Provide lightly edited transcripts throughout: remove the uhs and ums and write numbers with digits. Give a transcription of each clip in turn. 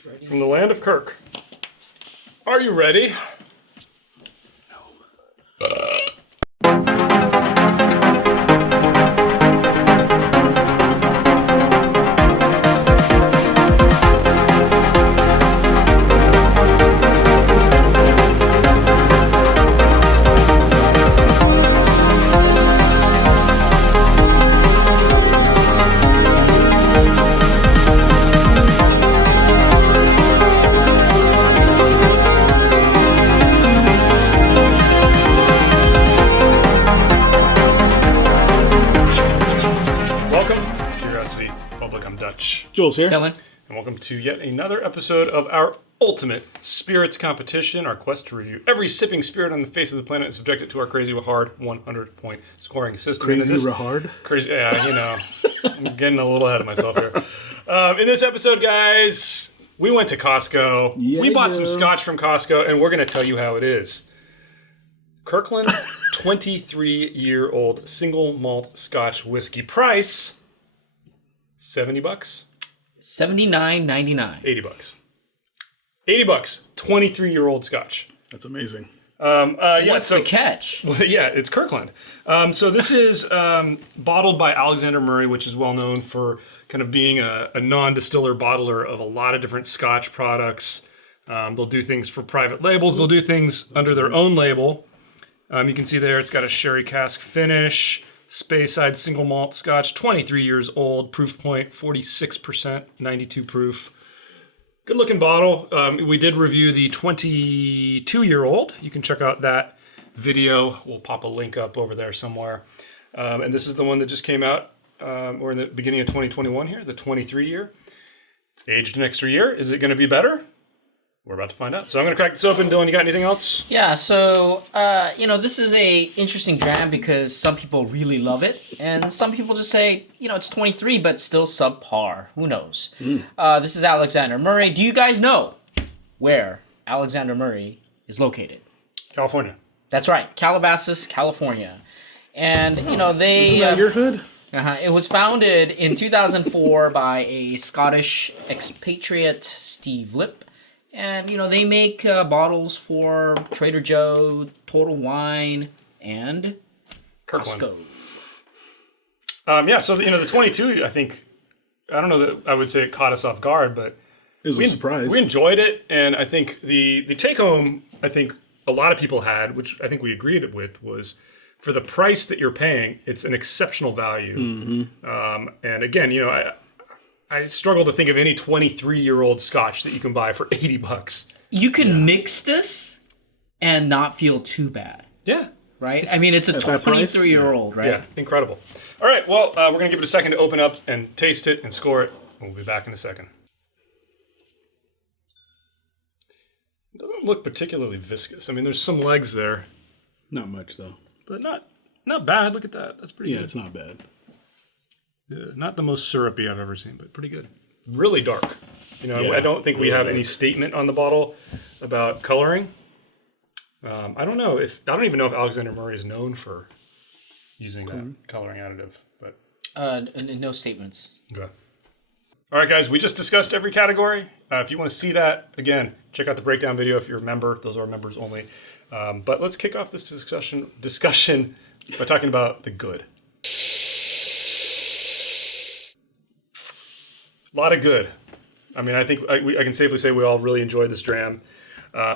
From the land of Kirk. Are you ready? Jules here. Dylan. And welcome to yet another episode of our ultimate spirits competition, our quest to review every sipping spirit on the face of the planet and subject it to our crazy hard 100-point scoring system. Crazy hard? Crazy, yeah, you know. I'm getting a little ahead of myself here. In this episode, guys, we went to Costco. Yeah, we bought some scotch from Costco, and we're going to tell you how it is. Kirkland 23-year-old single malt scotch whiskey. Price, $70? $79.99. $80. $80. 23-year-old scotch. That's amazing. What's the catch? Well, yeah, it's Kirkland. So this is bottled by Alexander Murray, which is well known for kind of being a non-distiller bottler of a lot of different scotch products. They'll do things for private labels. They'll do things under their own label. You can see there it's got a sherry cask finish. Speyside single malt scotch, 23 years old, proof point 46%, 92 proof. Good looking bottle. We did review the 22-year-old. You can check out that video. We'll pop a link up over there somewhere. And this is the one that just came out. We're in the beginning of 2021 here, the 23 year. It's aged an extra year. Is it going to be better? We're about to find out. So I'm going to crack this open. Dylan, you got anything else? Yeah, so, this is a interesting dram because some people really love it, and some people just say, it's 23, but still subpar. Who knows? This is Alexander Murray. Do you guys know where Alexander Murray is located? California. That's right, Calabasas, California. And, they... Isn't that your hood? It was founded in 2004 by a Scottish expatriate, Steve Lipp. And, they make bottles for Trader Joe, Total Wine, and Kirkland. Costco. So, the 22, I think, I don't know that I would say it caught us off guard, but It was a surprise. We enjoyed it, and I think the take-home, I think a lot of people had, which I think we agreed with, was for the price that you're paying, it's an exceptional value. Mm-hmm. And again, I struggle to think of any 23-year-old scotch that you can buy for $80. You can mix this and not feel too bad, Yeah. right? It's a 23-year-old, right? Yeah, incredible. All right, well, we're going to give it a second to open up and taste it and score it. We'll be back in a second. It doesn't look particularly viscous. There's some legs there. Not much, though. But not bad. Look at that. That's pretty good. Yeah, it's not bad. Not the most syrupy I've ever seen, but pretty good. Really dark. I don't think we have any statement on the bottle about coloring. I don't even know if Alexander Murray is known for using that coloring additive, but No statements. okay. All right, guys, we just discussed every category. If you want to see that, again, check out the breakdown video if you're a member. Those are members only. But let's kick off this discussion by talking about the good. A lot of good. I think I can safely say we all really enjoyed this dram.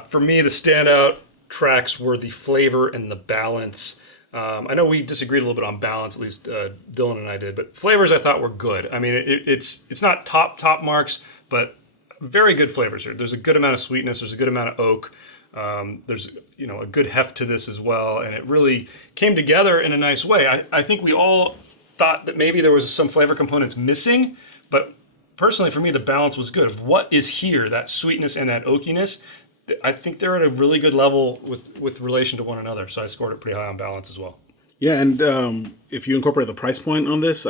For me, the standout tracks were the flavor and the balance. I know we disagreed a little bit on balance, at least Dylan and I did, but flavors I thought were good. It's not top marks, but very good flavors here. There's a good amount of sweetness. There's a good amount of oak. There's a good heft to this as well, and it really came together in a nice way. I think we all thought that maybe there was some flavor components missing, but personally for me the balance was good. Of what is here, that sweetness and that oakiness, I think they're at a really good level with relation to one another. So I scored it pretty high on balance as well. Yeah, and if you incorporate the price point on this,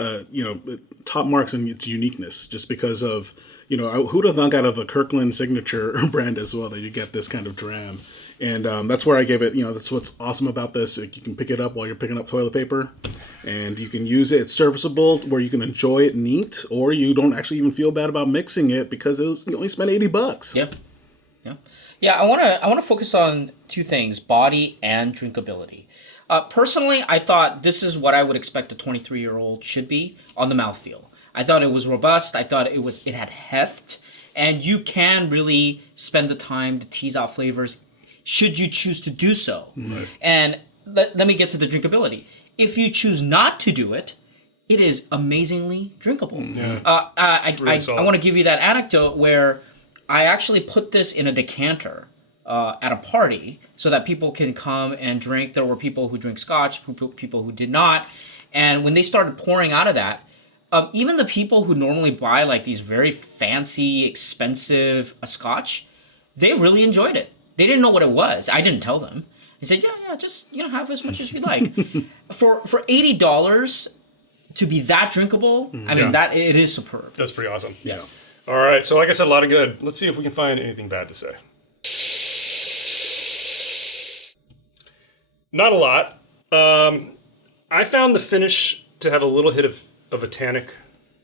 top marks in its uniqueness, just because of, who'd have thunk out of the Kirkland signature brand as well that you get this kind of dram And that's where I gave it, that's what's awesome about this. Like, you can pick it up while you're picking up toilet paper, and you can use it. It's serviceable where you can enjoy it neat, or you don't actually even feel bad about mixing it because you only spent $80. Yep. Yeah, I want to focus on two things: body and drinkability. Personally, I thought this is what I would expect a 23-year-old should be on the mouthfeel. I thought it was robust. I thought it had heft, and you can really spend the time to tease out flavors, should you choose to do so. Right. And let me get to the drinkability. If you choose not to do it, it is amazingly drinkable. Yeah. I want to give you that anecdote where I actually put this in a decanter at a party so that people can come and drink. There were people who drink Scotch, people who did not. And when they started pouring out of that, even the people who normally buy like these very fancy, expensive Scotch, they really enjoyed it. They didn't know what it was. I didn't tell them. I said, yeah, just have as much as you like. For $80 to be that drinkable, I mean, that it is superb. That's pretty awesome. Yeah. All right, so like I said, a lot of good. Let's see if we can find anything bad to say. Not a lot. I found the finish to have a little hit of a tannic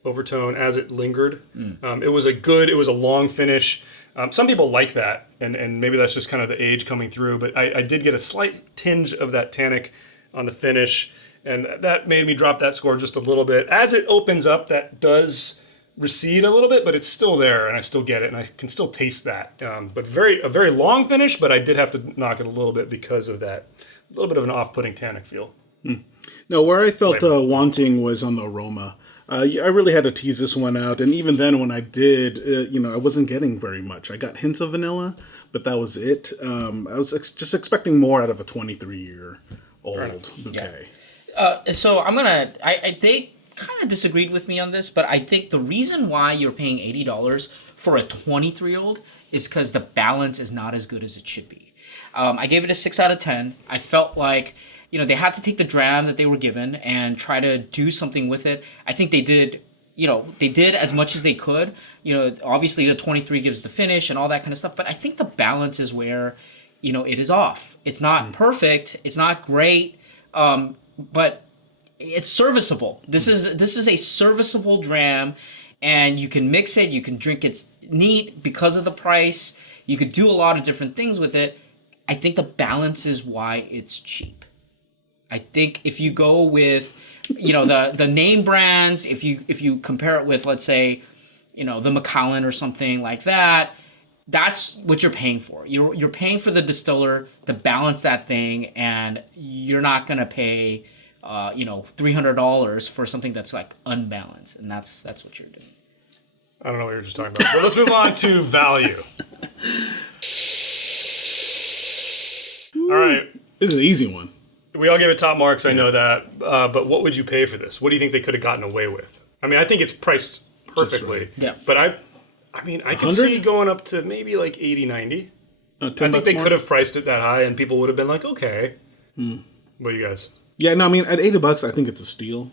overtone as it lingered. It was a long finish. Some people like that, and maybe that's just kind of the age coming through, but I did get a slight tinge of that tannic on the finish, and that made me drop that score just a little bit. As it opens up, that does recede a little bit, but it's still there, and I still get it, and I can still taste that. But a very long finish, but I did have to knock it a little bit because of that little bit of an off-putting tannic feel. No, where I felt wanting was on the aroma. I really had to tease this one out, and even then when I did, I wasn't getting very much. I got hints of vanilla, but that was it. I was just expecting more out of a 23-year-old bouquet. So they kind of disagreed with me on this, but I think the reason why you're paying $80 for a 23-year-old is because the balance is not as good as it should be. I gave it a 6 out of 10. I felt like, they had to take the dram that they were given and try to do something with it. I think they did as much as they could. Obviously the 23 gives the finish and all that kind of stuff, but I think the balance is where, it is off. It's not perfect. It's not great. But it's serviceable. This is a serviceable dram, and you can mix it. You can drink it neat because of the price. You could do a lot of different things with it. I think the balance is why it's cheap. I think if you go with, the name brands, if you compare it with, let's say, the Macallan or something like that, that's what you're paying for. You're paying for the distiller to balance that thing, and you're not gonna pay $300 for something that's like unbalanced, and that's what you're doing. I don't know what you're just talking about. But let's move on to value. All right. This is an easy one. We all gave it top marks, I know that. But what would you pay for this? What do you think they could have gotten away with? I mean, I think it's priced perfectly. Right. Yeah. But I could see going up to maybe like 80, 90. I think they more? could have priced it that high, and people would have been like, okay. What do you guys? Yeah, no, I mean, at $80, I think it's a steal.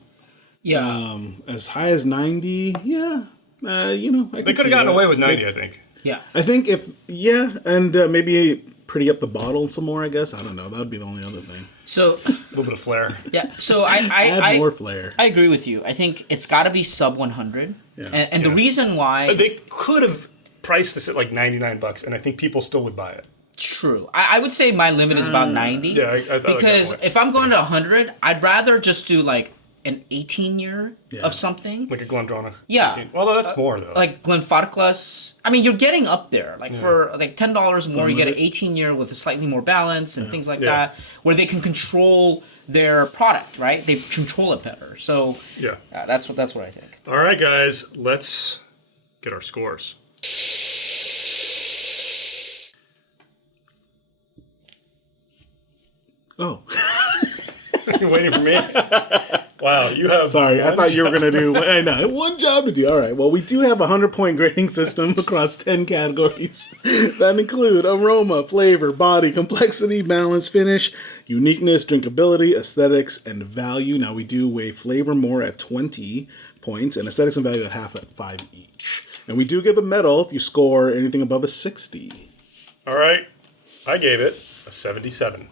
Yeah. As high as 90, yeah. I They could have gotten away with 90, I think. Yeah. I think and maybe pretty up the bottle some more, I guess. I don't know. That would be the only other thing. So A little bit of flair. yeah. So Add more flair. I agree with you. I think it's got to be sub 100. Yeah. And the reason why But they could have priced this at like $99, and I think people still would buy it. true. I would say my limit is about 90. Yeah, I thought because like if I'm going to 100, I'd rather just do like an 18-year Yeah. of something. Like a Glendronach. Yeah. 18. Although that's more though. Like Glenfarclas. I mean, you're getting up there. Like for like $10 more, you get an 18-year with a slightly more balance and things like that, where they can control their product, right? They control it better. So yeah. that's what I think. All right, guys, let's get our scores. Oh. You're waiting for me? Wow, you have. Sorry, I one thought you were job. going to do one job to do. All right. Well, we do have a 100-point grading system across 10 categories that include aroma, flavor, body, complexity, balance, finish, uniqueness, drinkability, aesthetics, and value. Now, we do weigh flavor more at 20 points and aesthetics and value at half at 5 each. And we do give a medal if you score anything above a 60. All right. I gave it a 77.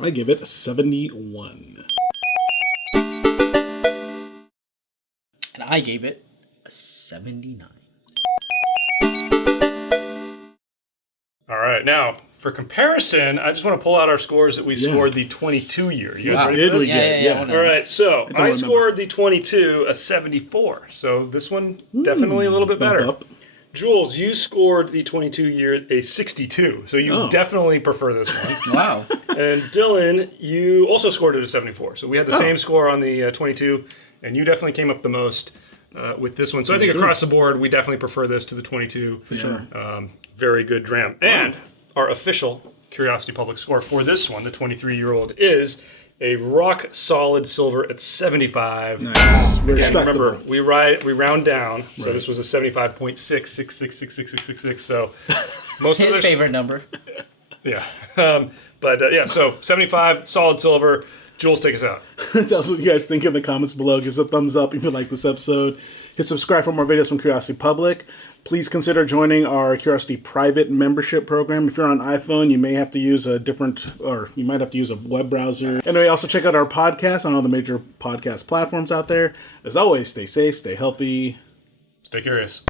I give it a 71. And I gave it a 79. All right, now for comparison, I just want to pull out our scores that we scored the 22 year. You guys ready Did for we this? get? Yeah. All right, so I remember. scored the 22 a 74. So this one definitely a little bit better. Up. Jules, you scored the 22 year a 62. So you definitely prefer this one. Wow. And Dylan, you also scored it a 74. So we had the same score on the 22, and you definitely came up the most with this one. So I think across the board, we definitely prefer this to the 22. For sure. Very good dram. And our official Curiosity Public score for this one, the 23-year-old, is a rock solid silver at 75. Nice. Again, Respectable. remember, we round down, so this was a 75.6666666. So most of His this, favorite number. yeah. So 75 solid silver. Jules, take us out. Tell us what you guys think in the comments below. Give us a thumbs up if you like this episode. Hit subscribe for more videos from Curiosity Public. Please consider joining our Curiosity Private membership program. If you're on iPhone, you may have to use a you might have to use a web browser. Anyway, also check out our podcast on all the major podcast platforms out there. As always, stay safe, stay healthy. Stay curious.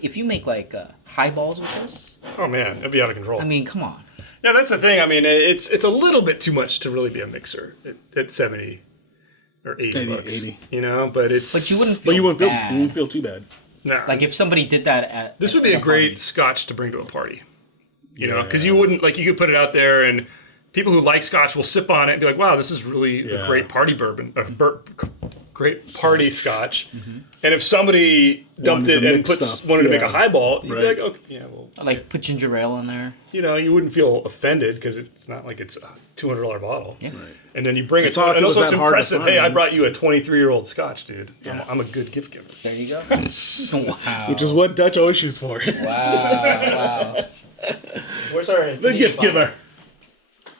If you make like highballs with this, Oh man, it'd be out of control. I mean, come on. Yeah, that's the thing. I mean, it's a little bit too much to really be a mixer at 70 or 80 bucks. 80. You know, but it's. But you wouldn't feel But you wouldn't bad. feel too bad. Nah, Like if somebody did that at this would at be a great party. Scotch to bring to a party. You know, because you wouldn't you could put it out there and people who like Scotch will sip on it and be like, "Wow, this is really a great party bourbon, great party Scotch." Mm-hmm. And if somebody dumped it and wanted to make a highball, you'd be like, "Okay, yeah, well." Like put ginger ale in there. You know, you wouldn't feel offended because it's not like it's a $200 bottle. Yeah. Right. And then you bring it, It's not like and it was also it's that hard to impressive. Hey, I find. brought you a 23-year-old Scotch, dude. Yeah. I'm a good gift giver. There you go. Wow. Which is what Dutch always shoots for. Wow. Where's our The gift giver.